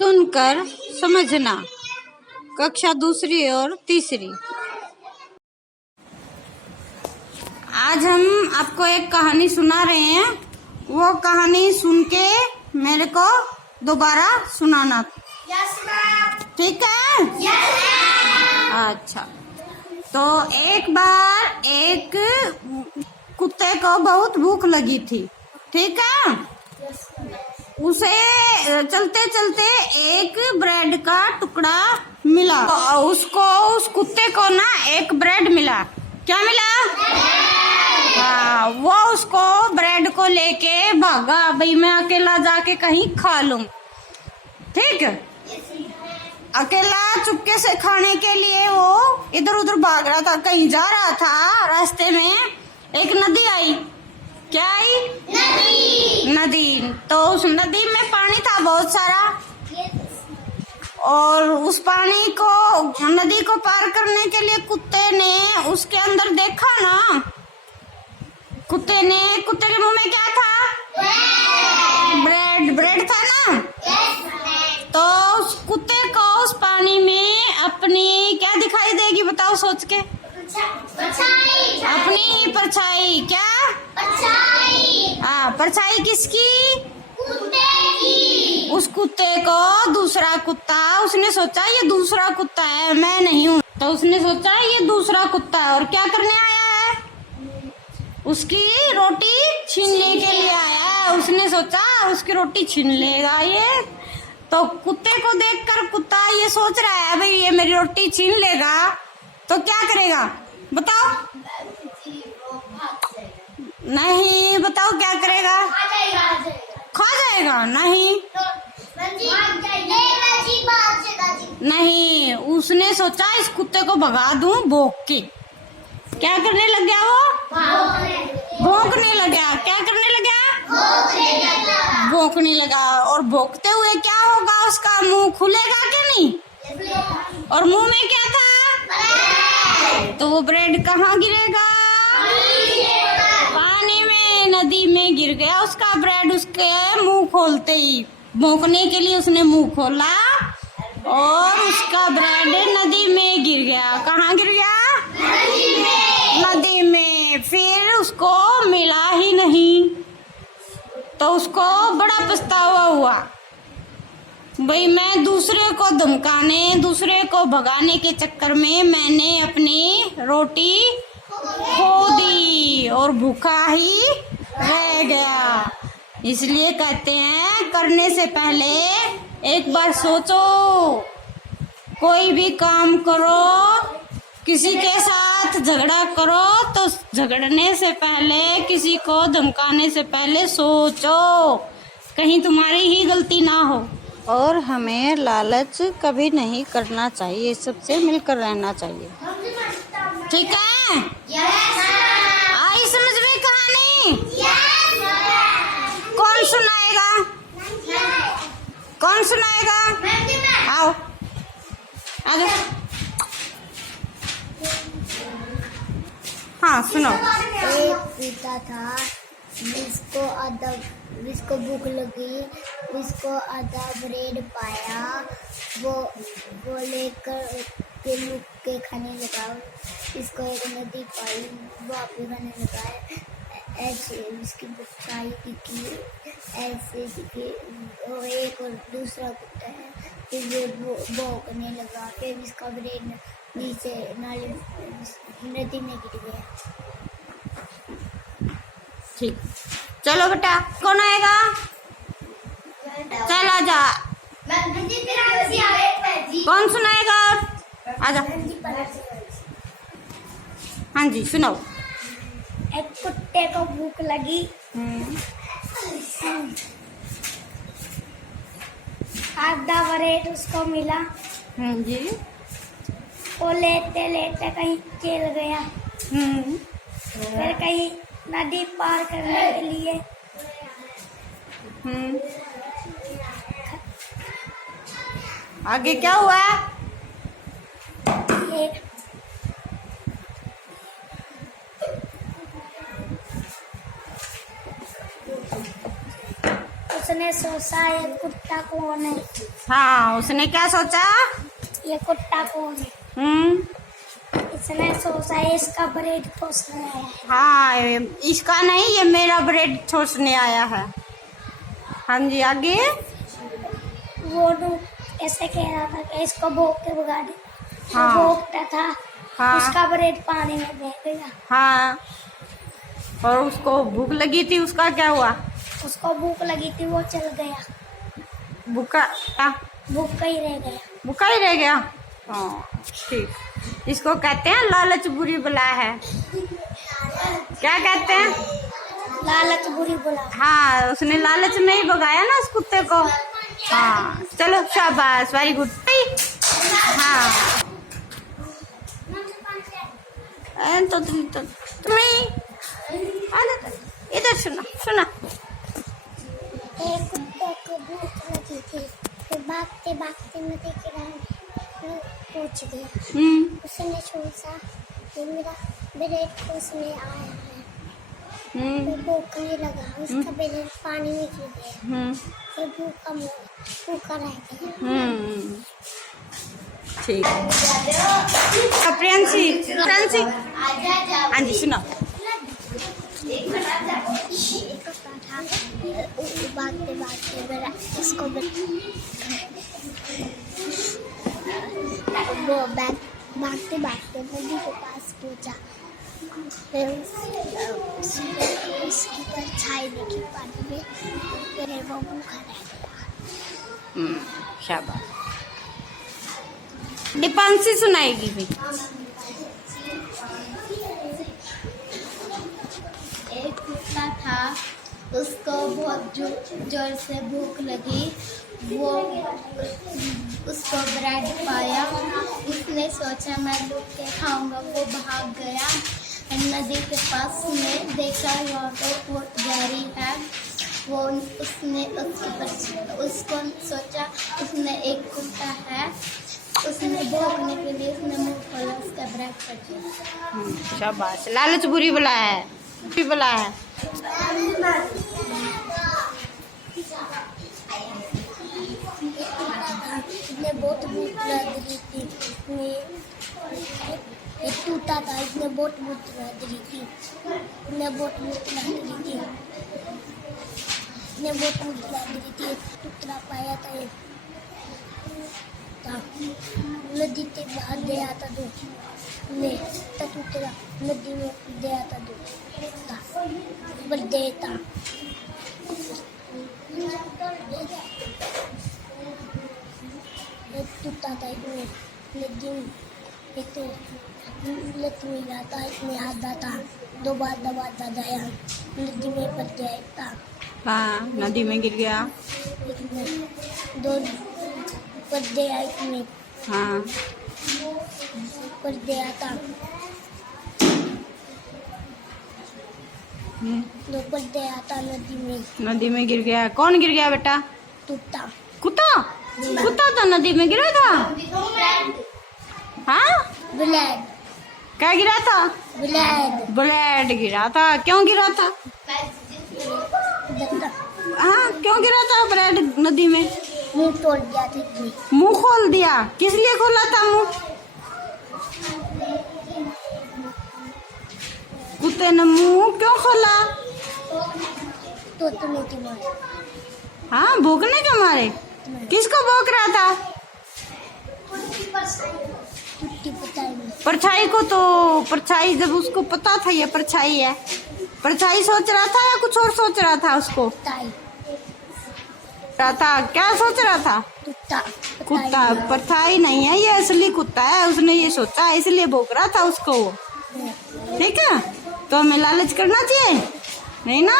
सुनकर समझना। कक्षा दूसरी और तीसरी। आज हम आपको एक कहानी सुना रहे हैं। वो कहानी सुन के मेरे को दोबारा सुनाना। ठीक है? अच्छा, तो एक बार एक कुत्ते को बहुत भूख लगी थी। ठीक है? उसे चलते चलते एक ब्रेड का टुकड़ा मिला। उसको उस कुत्ते को ना एक ब्रेड मिला। क्या मिला? हाँ, वो उसको ब्रेड को लेके भागा। भाई मैं अकेला जाके कहीं खा लूं। ठीक, अकेला चुपके से खाने के लिए वो इधर उधर भाग रहा था। कहीं जा रहा था, रास्ते में एक नदी आई। क्या आई? नदी। तो उस नदी में पानी था बहुत सारा, और उस पानी को, नदी को पार करने के लिए कुत्ते ने उसके अंदर देखा ना। कुत्ते के मुंह में क्या था? ब्रेड था ना। तो उस कुत्ते को उस पानी में अपनी क्या दिखाई देगी बताओ सोच के? अपनी परछाई। क्या? परछाई किसकी? कुत्ते की। उस कुत्ते को दूसरा कुत्ता, उसने सोचा ये दूसरा कुत्ता है, मैं नहीं हूँ। तो उसने सोचा ये दूसरा कुत्ता है और क्या करने आया है? उसकी रोटी छीनने के लिए आया है। उसने सोचा उसकी रोटी छीन लेगा ये। तो कुत्ते को देखकर कुत्ता ये सोच रहा है भाई ये मेरी रोटी छीन लेगा तो क्या करेगा बताओ? नहीं, बताओ क्या करेगा? खा जाएगा। नहीं, उसने सोचा इस कुत्ते को भगा दूं भौंक के। क्या करने लग गया वो? भौंकने लगा। क्या करने लगा? भौंकने लगा। और भौंकते हुए क्या होगा? उसका मुंह खुलेगा क्या नहीं? और मुंह में क्या था? तो वो ब्रेड कहाँ गिरेगा? पानी में, नदी में गिर गया उसका ब्रेड। उसके मुंह खोलते ही, भौंकने के लिए उसने मुंह खोला और उसका ब्रेड नदी में गिर गया। कहाँ गिर गया? नदी में। फिर उसको मिला ही नहीं। तो उसको बड़ा पछतावा हुआ। भाई मैं दूसरे को धमकाने, दूसरे को भगाने के चक्कर में मैंने अपनी रोटी खो दी और भूखा ही रह गया। इसलिए कहते हैं करने से पहले एक बार सोचो। कोई भी काम करो, किसी के साथ झगड़ा करो तो झगड़ने से पहले, किसी को धमकाने से पहले सोचो, कहीं तुम्हारी ही गलती ना हो। और हमें लालच कभी नहीं करना चाहिए, सबसे मिलकर रहना चाहिए। ठीक है? आई समझ में कहानी? कौन सुनाएगा? कौन सुनाएगा? आओ, आ जाओ। हाँ सुनो। एक पिता था जिसको भूख लगी, उसको आधा ब्रेड पाया। वो लेकर के लुक के खाने लगा। इसको एक नदी पाई, वो आप खाने लगा। ऐसे उसकी बुखाई दिखी, ऐसे दिखी। वो एक और दूसरा कुत्ता है, फिर वो भौंकने लगा। फिर इसका ब्रेड नीचे नाली नदी में गिर गया। ठीक, चलो बेटा, कौन आएगा? चल आजा। कौन सुनाएगा? आजा। हाँ जी सुनाओ। एक कुत्ते को भूख लगी। आधा ब्रेड उसको मिला। जी। वो लेते लेते कहीं चल गया। फिर कहीं नदी पार करने के लिए आगे क्या हुआ? उसने सोचा ये कुत्ता कौन है, हाँ, उसने क्या सोचा? ये कुत्ता कौन है। इसने सोचा इसका ब्रेड ठोसने आया है। हाँ, इसका नहीं, ये मेरा ब्रेड ठोसने आया है। हाँ जी, आगे। वो ऐसे कह रहा था कि इसको भोग के भगा दे। हाँ। वो भोगता था, हाँ। उसका ब्रेड पानी में बह गया। हाँ, और उसको भूख लगी थी, उसका क्या हुआ? उसको भूख लगी थी, वो चल गया, भूखा भूखा ही रह गया। भूखा ही रह गया। हाँ, ठीक। इसको कहते हैं लालच बुरी बला है। क्या कहते हैं? लालच बुरी बुला। हाँ, उसने लालच में ही भगाया ना उस कुत्ते को। हाँ, चलो शाबाश, वेरी गुड। हाँ, तो तुम्हें इधर सुना सुना। एक कुत्ते को भूख लगी थी, फिर भागते भागते नदी किनारे पहुंच गया। उसने सोचा कि मेरा ब्रेड ठोसने आया है। वो भूखने लगा, उसका ब्रेड पानी में गिर गया। फिर भूखा रह गया। ठीक। प्रियांशी, प्रियांशी, हाँ जी सुनो। भागते भागते मेरा इसको वो भागते भागते नदी के पास पहुंचा। फिर उसकी परछाई देखी पानी में, फिर वो भूखा रह गया। शाबाश। दीपांशी सुनाएगी भी। एक कुत्ता था, उसको बहुत जोर से भूख लगी। वो उसको ब्रेड पाया, उसने सोचा मैं लुक के खाऊंगा। वो भाग गया नदी के पास में, देखा वहाँ पे बहुत गहरी है। वो उसने उसको सोचा उसने एक कुत्ता है, उसने भोगने के लिए उसने मुंह खोला, उसका ब्रेड कट गया। शाबाश। लालच बुरी बला है, बुरी बला है। इसने बहुत भूख लगी थी, एक टूटा था, इसने बहुत भूख लगी थी, इसने बहुत भूख लगी थी, इसने बहुत भूख लगी थी। टुकड़ा पाया था, नदी के बाहर दे आता दो ने टुकड़ा नदी में दे आता दो बल देता। टूटा था इसमें नदी में, एक लत में जाता, इसमें हाथ था, दो बार दबाता जाया, नदी में पड़ गया एक था। हाँ, नदी में गिर गया। दो पर्दे आए इसमें। हाँ, पर्दे आता, दो पर्दे आता नदी में। नदी में गिर गया। कौन गिर गया बेटा? टूटा कुत्ता। कुत्ता तो नदी में गिरा था। हाँ, ब्लेड। क्या गिरा था? ब्लेड। ब्लेड गिरा था। क्यों गिरा था? हाँ, क्यों गिरा था ब्लेड नदी में? मुंह तोड़ दिया था। मुंह खोल दिया। किस लिए खोला था मुंह? कुत्ते ने मुंह क्यों खोला? तो तुम्हें की मारे। हाँ, भूखने के मारे। किसको भौंक रहा था? टूटी परछाई में। परछाई को। तो परछाई, जब उसको पता था ये परछाई है, परछाई सोच रहा था या कुछ और सोच रहा था? उसको था, क्या सोच रहा था? कुत्ता। परछाई नहीं है, ये असली कुत्ता है। उसने ये सोचा, इसलिए भौंक रहा था उसको। ठीक है, तो हमें लालच करना चाहिए नहीं ना?